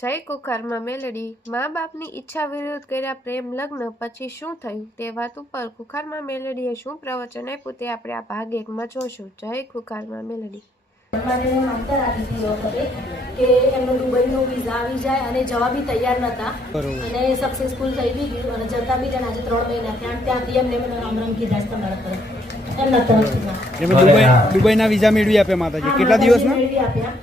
જય કુખારમાં મેલડી. મા બાપની ઈચ્છા વિરુદ્ધ કર્યા પ્રેમ લગ્ન પછી શું થયું? તે વાત ઉપર કુખારમાં મેલડીએ શું પ્રવચન આપ્યું તે આપણે આ ભાગ એકમાં જોશું. જય કુખારમાં મેલડી. મને માનતા રાખી હતી વખતે કે એમનો દુબઈનો વિઝા આવી જાય અને જવા બી તૈયાર નહોતા અને સક્સેસફુલ થઈ બી ગયું અને જતા બી જણ આજે ત્રણ મહિના ત્યાં ત્યાંથી એમને મને રામ રામ કીધા તમારા તરફ એમના તરફથી. દુબઈના વિઝા મેળવી આપ્યા માતાજી. કેટલા દિવસમાં મેળવી આપ્યા.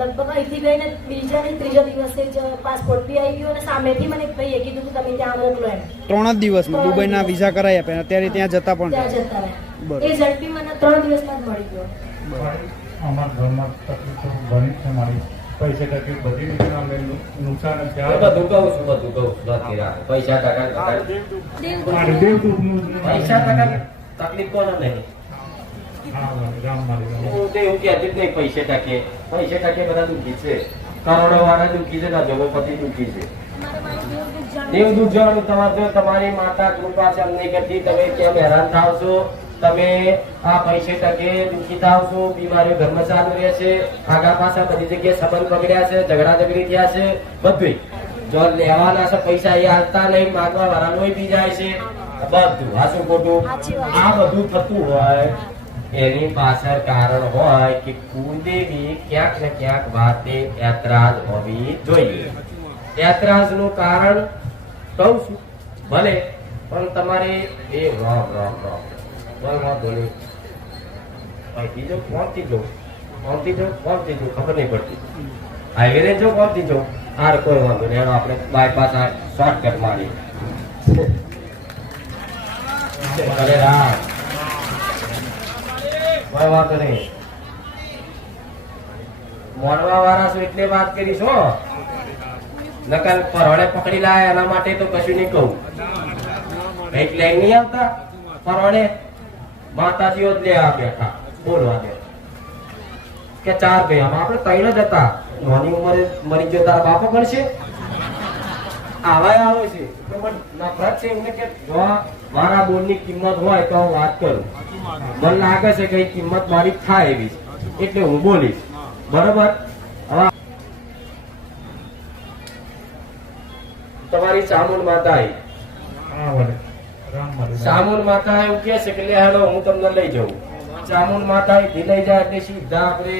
લગભગ અહીંથી ગઈને બીજા ને ત્રીજા દિવસે જ પાસપોર્ટ બી આવી ગયો અને સામેથી મને ભાઈએ કીધું કે તમે ત્યાં મોકલો એમ. ત્રણ જ દિવસમાં દુબઈના વિઝા કરાઈ આપ્યા અત્યારે ત્યાં જતા પણ ત્યાં જતા રહ્યા. એ ઝડપી મને ત્રણ દિવસમાં જ મળી ગયો. અમારા ઘરમાં તકલીફો ઘણી છે મારી. પૈસા ટકી બધી રીતે અમે નુકસાન છે. બધું કહું છું બધું કહું છું. પૈસા ટકા પૈસા ટકા તકલીફ કોને નહીં. પૈસે ટકે. પૈસે ટકે બધા દુઃખી છે. કરોડો વાળા દુઃખી છે ધર્મપતિ દુઃખી છે? દેવ દૂધ તમારે તમારી માતા કૃપા છે અમને કરતી તમે કેમ હેરાન થાવ છો? તમે આ પૈસે ટકે દુઃખી થાવ છો બીમારીઓ ઘરમાં ચાલુ રહે છે આગા પાછા બધી જગ્યાએ સંબંધ બગડ્યા છે ઝઘડા ઝઘડી થયા છે બધું જો લેવાના છે પૈસા એ આવતા નહીં માગવા વાળા લોહી પી જાય છે. બધું આ શું ખોટું. આ બધું થતું હોય એની પાછળ કારણ હોય કે કુળદેવી ક્યાંક ને ક્યાંક વાતે એતરાજ હોવી જોઈએ. એતરાજનું કારણ કહું છું, ભલે, પણ તમારે એ રોમ રોમ રામ કોઈ વાંધો નહીં અહીંથી જો પહોંચી જો પહોંચી જો પહોંચી જો ખબર નહીં પડતી. હાઈવે ને જો પહોંચી જો હાર, કોઈ વાંધો નહીં. આપણે બાયપાસ શોર્ટકટ મારીએ. રામ. કોઈ વાંધો નહીં. મોડવા વાળા છું એટલે વાત કરી છો નકલ પરવડે પકડી લાય, એના માટે તો કશું નહીં કહું. કંઈક લઈ નહીં આવતા? પરવડે માતાજીઓ જ લે બેઠા. બોલવા દે. કે ચાર ભાઈ આપણે ત્રણ જ હતા. નાની ઉંમરે મરી ગયો તારા બાપો ગણશે? આવાય આવે છે. તો નફરત છે એમને કે જો મારા બોલની કિંમત હોય તો હું વાત કરું. મને લાગે છે કે કિંમત મારી થાય એવી છે. એટલે હું બોલીશ. બરોબર? હવે તમારી ચામુંડ માતા આવી. ચામુંડ માતા એવું કે છે કે લે હેલો હું તમને લઈ જાઉં. ચામુંડ માતા લઈ જાય એટલે સીધા આપણે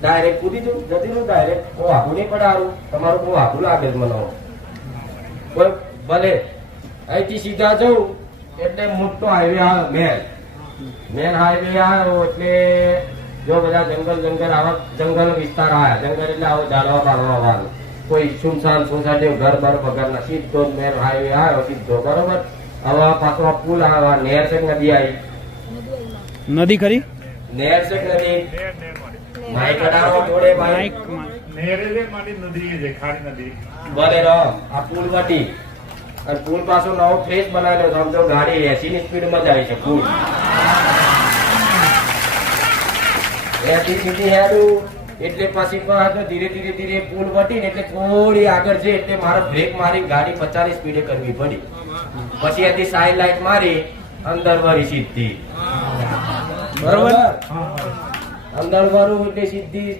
ડાયરેક્ટ કૂદી જવું જતી ડાયરેક્ટ હું આઘું નહીં પડારું. તમારું બહુ આઘું લાગે મને. ભલે અહીંથી સીધા જવું એટલે મોટો હાઈવે આવે મેન મેન હાઈવે આવ્યો એટલે જો બધા જંગલ જંગલ આવા જંગલ વિસ્તાર આવ્યા જંગલ એટલે આવો જાળવા પાડવા વાળો. કોઈ સુમસાન સુમસાન જેવું ઘર બર વગરના સીધો મેન હાઈવે આવ્યો સીધો બરોબર? હવે પાછો પુલ આવ્યા નેર છે નદી આવી. નદી ખરી? નેર છે નદી. માઇક અડાડો જોડે ભાઈ. માઈક મારી નદી છે ખારી નદી. ભલે રહો આ પુલ વટી અને પુલ પાછો નવો ફ્રેશ બનાવેલો છે આમ તો ગાડી એસી ની સ્પીડમાં જાય છે પુલ એસી સીધી હેડું એટલે પછી પણ ધીરે ધીરે ધીરે પુલ વટી ને એટલે થોડી આગળ છે એટલે મારે બ્રેક મારી ગાડી પચાસ સ્પીડે કરવી પડી. પછી એથી સાઈડ લાઈટ મારી અંદર વળી સીધી. બરોબર? અંદર વાળું એટલે સીધી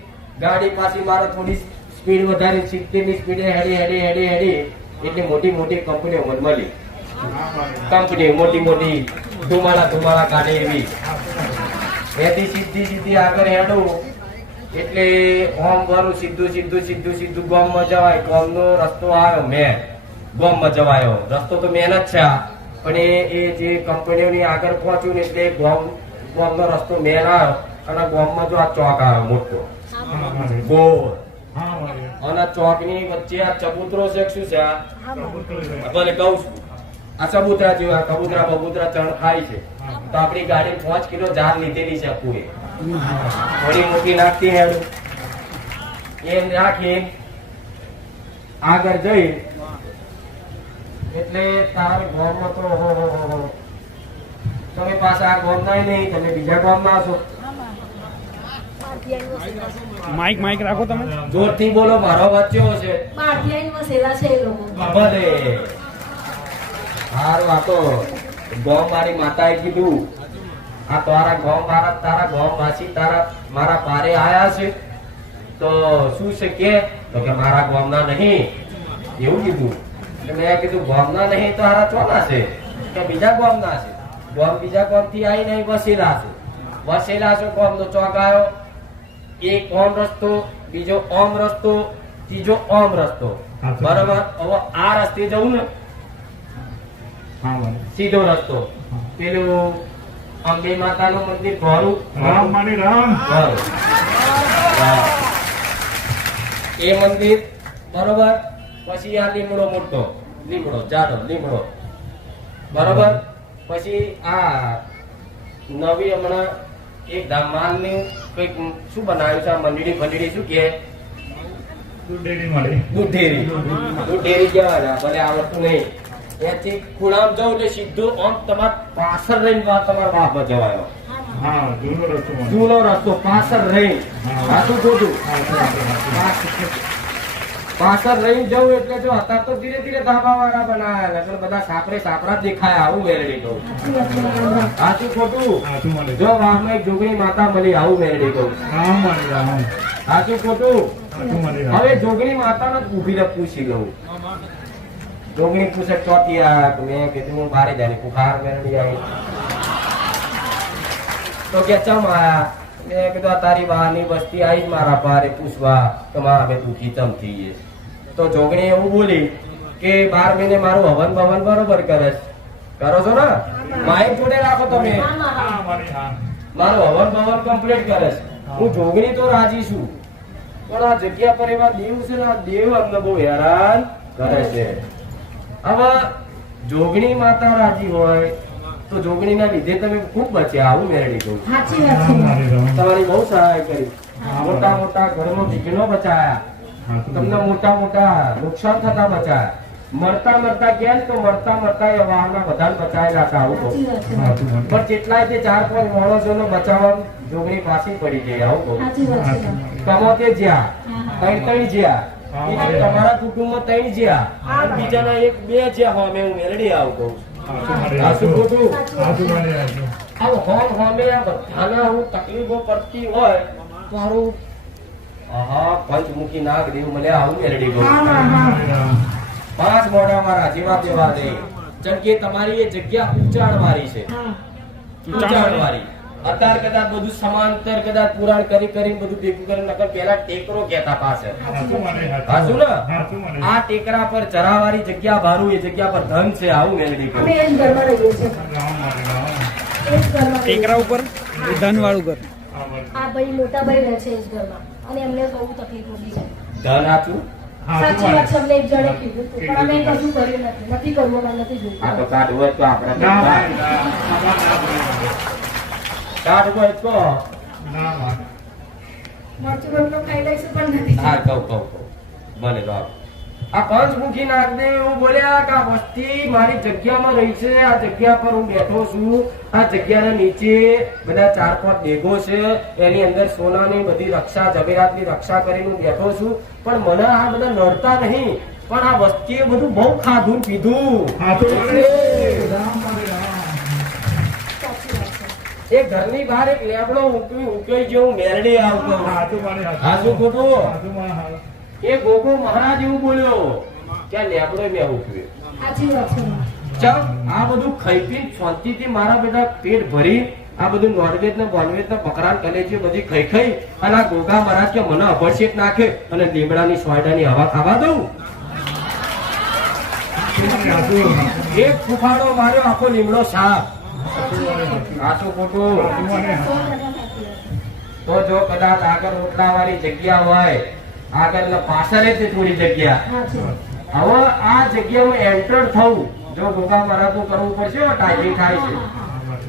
ગાડી પાછી મારે થોડી સ્પીડ વધારી સિત્તેરની સ્પીડે હેડી હેડી હેડી હેડી. એટલે મોટી મોટી કંપનીઓ મળી. કંપની મોટી મોટી ધુમાડા ધુમાડા કાઢે એવી. એથી સીધી સીધી આગળ હેડું. એટલે ઓમ વાળું સીધું સીધું સીધું સીધું ગોમમાં જવાય. ગોમનો રસ્તો આવ્યો મેં ગોમમાં જવાયો. રસ્તો તો મેન જ છે. પણ એ જે કંપનીઓની આગળ પહોંચ્યું ને એટલે ગોમ, ગોમનો રસ્તો મેન આવ્યો. અને ગોમમાં જો આ ચોક આવ્યો, મોટો. ગોળ અને ચોકની વચ્ચે આ ચબૂતરો છે શું છે આ? ભલે કહું છું. આ ચબૂતરા જેવા કબૂતરા બબૂતરા ચણ ખાય છે. તો આપણી ગાડી પાંચ કિલો જાર લીધેલી છે કુએ થોડી મોટી નાખતી હેડ. એમ રાખી આગળ જઈ એટલે તારા ગામમાં તો ઓહો હો હો હો. તમે પાછા આ ગામના નહીં તમે બીજા ગામમાં છો માઈક માઇક રાખો તમે. જોરથી બોલો મારો વચ્ચે છે? આવીને વસેલા છે એ લોકો. ભલે હારું આ તો ગોમ મારી માતાએ કીધું. આ તારા ગોમ મારા તારા ગોમ માસી તારા મારા પારે આયા છે. તો શું છે કે? તો કે મારા ગામના નહીં. એવું કીધું. એટલે મેં કીધું ગામના નહીં તો હારા ચોના છે? કે બીજા ગામના છે? ગામ બીજા ગામથી આવી નહીં વસેલા છે. વસેલા છે ગામનો ચોક આવ્યો. એક ઓમ રસ્તો બીજો ઓમ રસ્તો ત્રીજો ઓમ રસ્તો. બરોબર? હવે આ રસ્તે જવું ને સીધો રસ્તો. પેલું અંબે માતાનું મંદિર ભરું રામ માની રામ. એ મંદિર બરોબર? પછી આ લીમડો મોટો. લીમડો જાડો લીમડો. બરોબર? પછી આ નવી હમણાં એક ધામાલની કંઈક શું બનાવ્યું છે? આ મંડળી ફંડળી શું કે દૂધ ડેરી મળી દૂધ ડેરી દૂધ ડેરી ને ભલે આવડતું નહીં. ત્યાંથી ખૂણામાં જાવ એટલે સીધું આમ તમાર પાછળ રહીને વા- તમારા બાપ જવાયો. હા જૂનો રસ્તો. પાછળ રહી સાચું પાછળ લઈ જવું એટલે જો હતા તો ધીરે ધીરે ધાબા વાળા બનાયા. એટલે બધા સાપરે સાપરા જ દેખાય. આવું મેળવી કહું સાચું ખોટું? જો વાહમાં એક જોગણી માતા મળી આવું મેળવી કહું સાચું ખોટું? હવે જોગણી માતાને ઊભી ને પૂછી લઉં. જોગણી પૂછે ચોથી આ મેં કીધું હું બારે જાણી બુખાર મેળવી આવી. તો કે ચમ આયા મેં કીધું તારી બહારની વસ્તી આવી જ મારા પારે પૂછવા કે માં અમે દુખી ચમ થઈએ? તો જોગણી એવું બોલી કે બાર મહિને મારું હવન ભવન બરોબર કરે કરો છો ને? માઇક જોડે રાખો તમે. મારી હવન ભવન કમ્પ્લીટ કરે હું જોગણી તો રાજી છું. પણ આ જગ્યા પર એવા દેવ છે ને આ દેવ અમને બહુ હેરાન કરે છે. હવે જોગણી માતા રાજી હોય તો જોગણી ના લીધે તમે ખૂબ બચ્યા. આવું મેળવી કહું તમારી બહુ સહાય કરી. મોટા મોટા ઘરનો વિઘ્નો બચાયા. તમને મોટા મોટા નુકસાન થતા બચાય. મરતા મરતા ગયા તો મરતા મરતા એ વાહના બધા બચાયેલા હતા આવું છે. હા? પણ જેટલાય તે ચાર પાંચ માણસોનો બચાવવા જોગણી પાછી પડી ગઈ આવું કહું. સાચી વાત હા છે. શું મળી? કમો તે જ્યાં? કઈ હા. ત્રણ જ્યાં? હા, હા. તમારા કુટુંબમાં ત્રણ જ્યા? બીજાના એક બે જ્યા હોમે હું મેળડી આવું કહું હા હા? આવો હોમ હોમે બધાને આવું તકલીફો પડતી હોય હારું આહા પંચમુખી નાગ દેવ મળે આવું હા, હા, હા. મારી. પાંચ મોઢામાં દે જેમ કે તમારી એ જગ્યા ઊંચાણ વાળી છે. ઊંચાણ વાળી અત્યારે કદાચ બધું સમાંતર કદાચ પુરાણ કરી કરી બધું ભેગું કરી નકર પેલા ટેકરો કેતા પાસે હા શું મળી? હા શું ને? આ ટેકરા પર ચરાવાળી જગ્યા ભારું એ જગ્યા પર ધન છે આવું મેળવી. ટેકરા ઉપર ધન વાળું ઘર આ ભાઈ મોટા ભાઈ રહે છે એ ઘરમાં અને એમને બહુ તકલીફ ઊભી છે. ધન આપ્યું? સાચી વાત છે એક જણે કીધું પણ અમે કશું કર્યું નથી નથી કરવું અમે નથી આ તો જોયું હોય તો આપણે કાઢ. મારી રામ. કાઢવું હોય તો. મરચું રોટલો ખાઈ લઈશું પણ નથી. હા કહું કહું કહું. ભલે આપ. આ પંચમુખી નાગદેવ એવું બોલ્યા કે આ વસ્તી મારી જગ્યામાં રહી છે. આ જગ્યા પર હું બેઠો છું. આ જગ્યાના નીચે બધા ચાર પાંચ દેગો છે. એની અંદર સોનાની બધી રક્ષા જવેરાતની રક્ષા કરીને હું બેઠો છું. પણ મને આ બધા નડતા નહીં. પણ આ વસ્તીએ બધું બહુ ખાધું પીધું. એ ઘરની બહાર એક લેબડો ઉકવી ઉકવી જેવું મેરડી આવતો હા શું મળી? હા શું ખોટું. એ ગોગો મહારાજ એવું બોલ્યો કે આ લેબડો ઉકવ્યો સાચી વાત આ બધું ખાઈ શાંતિથી મારા બધા પેટ ભરી આ બધું નોનવેજ ને બોનવેજ ને બકરાન કલેજી બધી ખાઈ ખાઈ અને આ ગોગા મહારાજ કે મને અભરશેક નાખે અને લીમડાની સોયડાની હવા ખાવા દઉં? એક ફૂફાડો માર્યો આખો લીમડો સાફ સાચું ખોટું તો જો કદાચ આગળ ઓટલા વાળી જગ્યા હોય આગળ પાછળ જ થોડી જગ્યા. હવે આ જગ્યામાં એન્ટર થવું જો ગોગા મહારાજ કરવું પડશે ટાઈપિંગ થાય છે.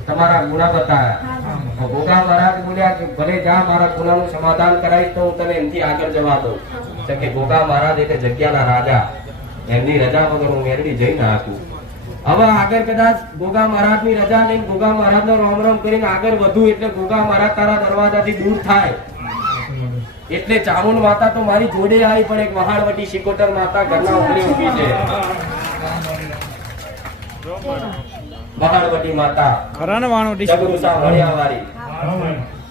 તમારા ગુના બતાવ્યા. ગોગા મહારાજ બોલ્યા ભલે જા મારા ગુનાનું સમાધાન કરાવીશ તો હું તને એમથી આગળ જવા દઉં. કે ગોગા મહારાજ એટલે જગ્યાના રાજા. એમની રજા વગર હું મેળવી જઈ ના હતું હવે આગળ કદાચ ગોગા મહારાજની રજા લઈને ગોગા મહારાજ નો રોમ રોમ કરીને આગળ વધુ એટલે ગોગા મહારાજ તારા દરવાજાથી દૂર થાય. એટલે ચામુંડ માતા તો મારી જોડે આવી પણ એક વહાણવટી શિકોટર માતા ઘરના ઉપરી ઊભી છે. વહાણવટી માતા. ખરાને વાણોટી જગરુસા વણિયાવાળી.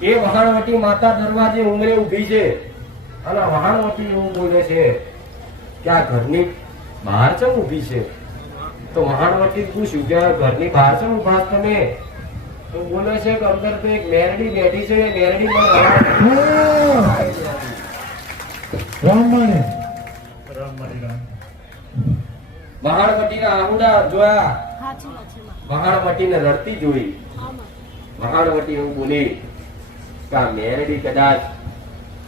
એ વહાણવટી માતા દરવાજે ઉમરે ઊભી છે. અને વહાણવટી એવું બોલે છે કે આ ઘરની બહાર ચમ ઊભી છે? તો વહાણવટી પૂછ્યું કે ઘરની બહાર ચમ ઊભા તમે? તો બોલે છે કે અંદર તો એક મેરડી બેઠી છે એ મેરડી મને. વહાણ- વહાણવટીના આંગળા જોયા? સાચી વાત છે માં. વહાણવટીને રડતી જોઈ. હા મટી એવું બોલી કે આ મેરડી કદાચ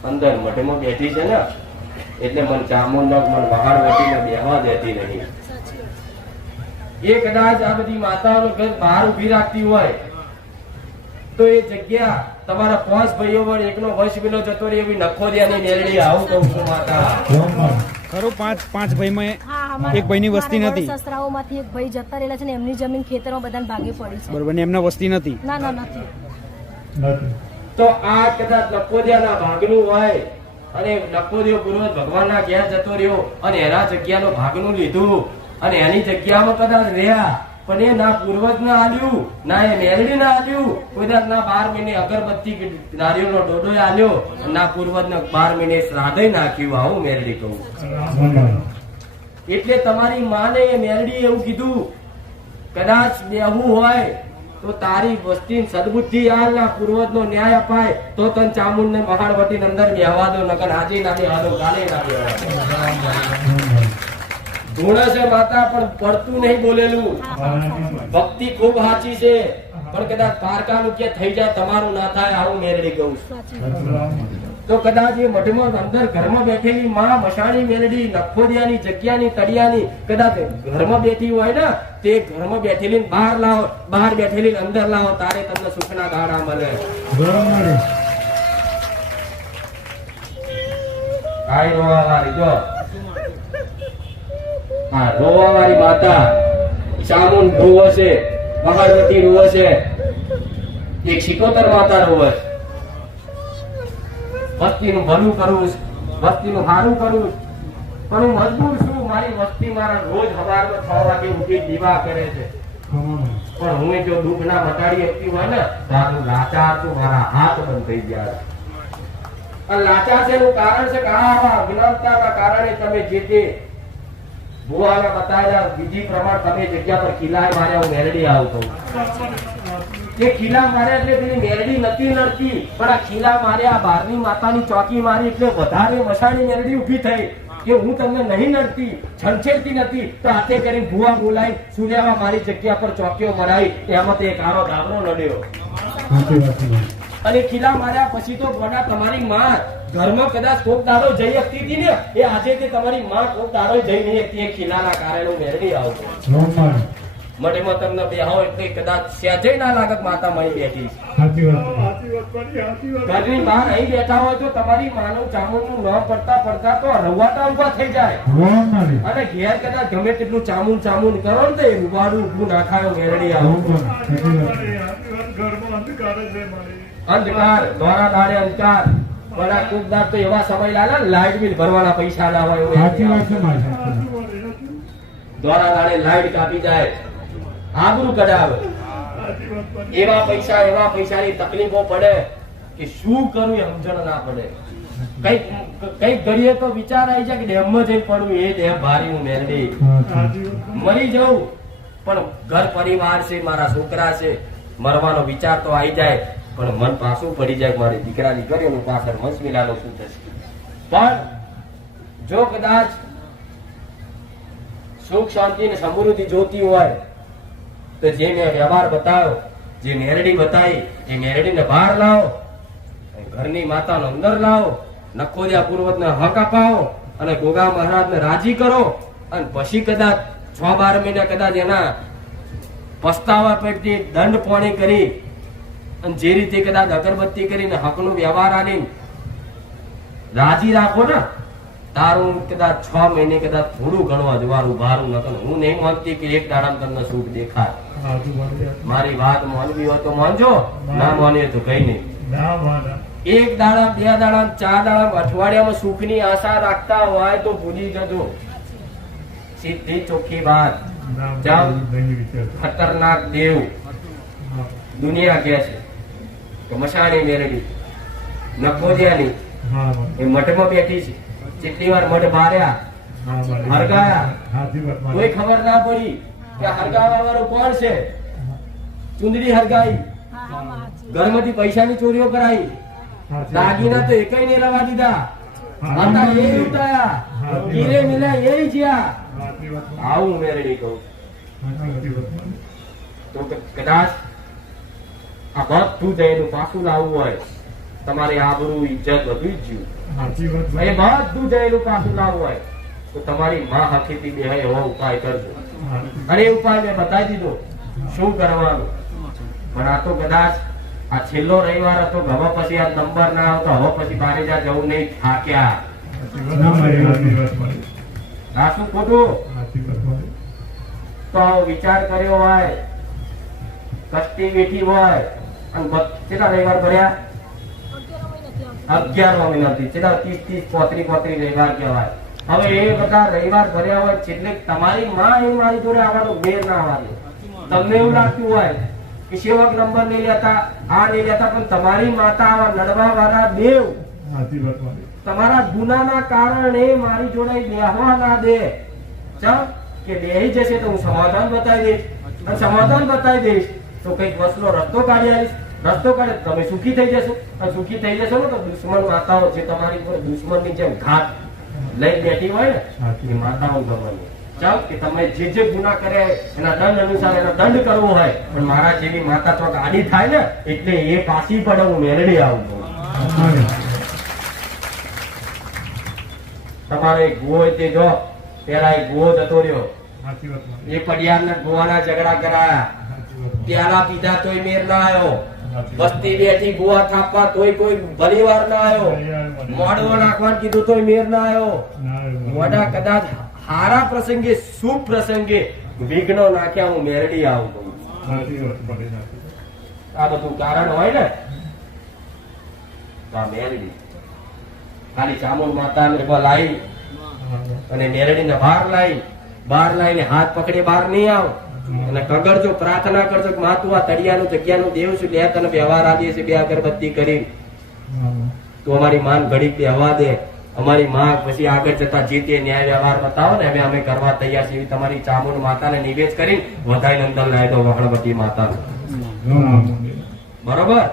અંદર મઢમાં બેઠી છે ને એટલે મને ચામુંડ મને વહાણવટીને બેહવા દેતી નહીં. એ કદાચ આ બધી માતાઓનો ઘર બહાર ઊભી રાખતી હોય તો એ જગ્યા તમારા પાંચ ભાઈઓ વડે એકનો વંશ વિલો જતો રહે એવી નખો દેની મેરડી આવું કહું છું માતા. ખરું પાંચ પાંચ ભાઈમાં એક ભાઈની વસ્તી નથી. સસરાઓમાંથી એક ભાઈ જતા રહેલા છે ને એમની જમીન ખેતરમાં બધાને ભાગે પડી છે. બરોબર ને એમના વસ્તી નથી. ના ના નથી. તો આ કદાચ નકોદિયાના ભાગનું હોય અને નકોદિયો પૂર્વજ ભગવાનના ઘેર જતો રહ્યો અને એના જગ્યાનું ભાગનું લીધું અને એની જગ્યામાં કદાચ રહ્યા પણ એ ના પૂર્વજ ના આલ્યું, ના એ મેરડી ના આલ્યું. કદાચ ના બાર મહિને અગરબત્તી નારિયેળનો ડોડો આલ્યો ના પૂર્વજ ને બાર મહિને શ્રાદ્ધય નાખ્યું. આવું મેરડી કહું. એટલે તમારી માને એ મેરડી એવું કીધું, કદાચ બેહું હોય તો તારી વસ્તી સદબુદ્ધિ ના પૂર્વજ નો ન્યાય અપાય, તો તન ચામુંડ ને મહાણવટી અંદર બેહવા દો, નકર આજે ના બેહવા દો કાલે ના બેહવા બોલેલું. ભક્તિ ખૂબ સાચી છે. પણ કદાચ પારકાનું કે થઈ જાય, તમારું ના થાય, આવું મેરડી કહું. તો કદાચ એ મઠમાં અંદર ઘરમાં બેઠેલી માં, મશાણી મેલડી નખોદિયાની, જગ્યાની, તળિયાની, કદાચ ઘરમાં બેઠી હોય ને, તે ઘરમાં બેઠેલી બહાર લાવો, બહાર બેઠેલી અંદર લાવો, તારે તમને સુખના ગાળા મળે. કાઈ રોવા વાળી જો રોવાવાળી માતા. ચામુન રોવે છે મહારવતી રોવે છે એક શિકોતર માતા રોવે છે વસ્તીનું ભલું કરું વસ્તીનું સારું કરું પણ હું મજબૂર છું, મારી વસ્તી મારા રોજ સવારમાં છ વાગે ઉઠી દીવા કરે છે. પણ હું જો દુઃખ ના મટાડી શકતી હોય ને તો આ હું લાચાર તો, મારા હાથ બંધ થઈ ગયા છે. લાચાર છે એનું કારણ છે? કે આવા અજ્ઞાનતાના કારણે તમે જે તે ભુવાના બતાવેલા બીજી પ્રમાણ તમે જગ્યા પર ખીલાય માર્યા, હું મેરડી આવતો એ ખીલા માર્યા એટલે પેલી મેરડી નથી નડતી પણ આ ખીલા માર્યા, બારની માતાની ચોકી મારી એટલે વધારે મસાણી મેરડી ઊભી થઈ કે હું તમને નહીં લડતી, છંછેડતી નથી. તો હાથે કરીને ભુવા બોલાઈ સુર્યામાં મારી જગ્યા પર ચોકીઓ મરાઈ, એમાં તે એક આરો ગામડો લડ્યો. અને ખીલા માર્યા પછી તો ગોડા તમારી માં ઘરમાં કદાચ કોક દાડો જઈ શકતી હતી ને એ આજે તે તમારી માં કોક દાડો જઈ નહીં શકતી એ ખીલાના કારણે હું મેરડી આવતો મઢમાં તમને બેહાવ એટલે કદાચ સેજે ના લાગત માતા મળી બેઠી. ઘરની બહાર અહીં બેઠા હોય તો તમારી માનું ચામુંડનું ન પડતા પડતા તો રવાટા ઊભા થઈ જાય. અને ઘેર કદાચ ગમે તેટલું ચામુંડ ચામુંડ કરો ને તો એ ઉભાડું ઉભું નાખાયો ઘેરડી આવું. અંધકાર ધોરા દાડે અંધકાર દોરા દાડે અંધકાર કોક દાડ તો એવા સમય લાલા લાઈટ લાઇટ બિલ ભરવાના પૈસા ના હોય એવું દાડે લાઇટ કાપી જાય. આબરૂ કઢાવે. એવા પૈસા એવા પૈસાની તકલીફો પડે કે શું કરવું એ સમજણ ના પડે. કંઈક કંઈક ઘડીએ તો વિચાર આવી જાય કે ડેમમાં જઈને પડવું એ ડેમ ભારી હું મેરડી. મરી જવું. પણ ઘર પરિવાર છે મારા છોકરા છે મરવાનો વિચાર તો આવી જાય. પણ મન પાછું પડી જાય મારી દીકરા દીકરીઓનું પાછળ મસમિલાનું શું? થશે પણ જો કદાચ સુખ, શાંતિ અને સમૃદ્ધિ જોતી હોય, તો જે મેં વ્યવહાર બતાવ્યો, જે નેરડી બતાવી, એ નેરડીને બહાર લાવો ઘરની માતાનો અંદર લાવો, નખોદિયા પૂર્વતને હક અપાવો, અને ગોગા મહારાજ ને રાજી કરો, અને પછી કદાચ છ બાર મહિના કદાચ એના પસ્તાવા પેટથી દંડ પોણી કરી અને જે રીતે કદાચ અગરબત્તી કરીને હકનો વ્યવહાર આલીને રાજી રાખો ને તારું કદાચ છ મહિને કદાચ થોડું ઘણું અજવાળું ભારું નકર હું નહીં માનતી કે એક દાડામાં તમને સુખ દેખાય. મારી વાત માનવી હોય તો માનજો ના માનીએ તો કઈ નહીં. એક દાડા બે દાડા ચાર દાડા અઠવાડિયામાં સુખની આશા રાખતા હોય તો ભૂલી જજો. સીધી ચોખ્ખી વાત. ખતરનાક દેવ. દુનિયા કે છે. મશાણી મેરડી નખોદિયાની હા. એ મઠમાં બેઠી છે. જેટલી વાર મઠ માર્યા હરગાયા. કોઈ ખબર ના પડી કે હરગાવા વાળો કોણ છે? ચુંદડી હરગાઈ. ઘરમાંથી પૈસાની ચોરીઓ કરાઈ. દાગીના તો એકઈ નહીં રવા દીધા. માતા એ ઉતાયા કીરે મિલા એ જ્યા. આવું મેરડી કહું. તો કદાચ આ બધું જઈને પાછું લાવવું હોય. તમારે આબરૂ ઇજ્જત બધું જ એ બધું જયેલું પાછું લાવવું હોય. તો તમારી માં હકીતી બે એવો ઉપાય કરજો. અને એ ઉપાય મેં બતાવી દીધો. શું કરવાનું? પણ આ તો કદાચ આ છેલ્લો રવિવાર હતો હવે પછી આ નંબર ના આવતો હવે પછી બારેજા જવું નહીં થાક્યા. આ શું ખોટું? તો વિચાર કર્યો હોય. કસ્તી બેઠી હોય. કેટલા રવિવાર ભર્યા? અગિયાર મહિનાથી કેટલા? ત્રીસ ત્રીસ પોત્રી પોત્રી રવિવાર કહેવાય. હવે એ બધા રવિવાર ભર્યા હોય એટલે તમારી માં એ મારી જોડે આવવાનું મેર ના આવવાનું. તમને એવું લાગતું હોય કે સેવક નંબર નહીં લેતા આ નહીં લેતા પણ તમારી માતા આવા લડવા વાળા દેવ તમારા ગુનાના કારણે મારી જોડે બેહવા ના દે. ચમ? કે બેહી જશે તો હું સમાધાન બતાવી દઈશ. અને સમાધાન બતાવી દઈશ તો કંઈક વસલો રસ્તો કાઢી આવીશ. રસ્તો કાઢે તમે સુખી થઈ જશો. સુખી થઈ જશો ને તો દુશ્મન માતાઓ જે તમારી દુશ્મનની જેમ ઘાત લઈ બેઠી હોય ને એ માતાઓ ગમવાની ચાલ કે તમે જે જે ગુના કરે એના દંડ અનુસાર એનો દંડ કરવો હોય. પણ મારા જેવી માતા તો આડી થાય ને એટલે એ પાછી પડે હું મેળવી આવું તમારે ગો તે જો પેલા એ ગો જતો રહ્યો. એ પડિયારના ગોવાના ઝઘડા કરાયા. પ્યાલા પીધા તોય મેર ના આવ્યો વસ્તી બેઠી ગોવા થાપવા તોય કોઈ ભલી વાર ના આવ્યો મોડવો નાખવાનું કીધું તોય મેર ના આવ્યો મોઢા કદાચ હારા પ્રસંગે શુભ પ્રસંગે વિઘ્નો નાખ્યા હું મેરડી આવું આ બધું કારણ હોય ને આ મેરડી. ખાલી ચામુંડ માતા ને લાવી અને મેરડી ને બહાર લાવી બહાર લાવીને હાથ પકડી બહાર નહીં આવ. અને કગડજો પ્રાર્થના કરજો કે મા તું આ તળિયાનું જગ્યાનું દેવ છું લે તને વ્યવહાર આપીએ છીએ બે અગરબત્તી કરી તું અમારી માન ઘડીક બેહવા દે. અમારી માં પછી આગળ જતા જે તે ન્યાય વ્યવહાર બતાવો ને અમે અમે કરવા તૈયાર છીએ તમારી ચામુંડ માતાને નિવેદ કરી વધાઈ નંદન લાય દો વહણવતી માતા બરોબર?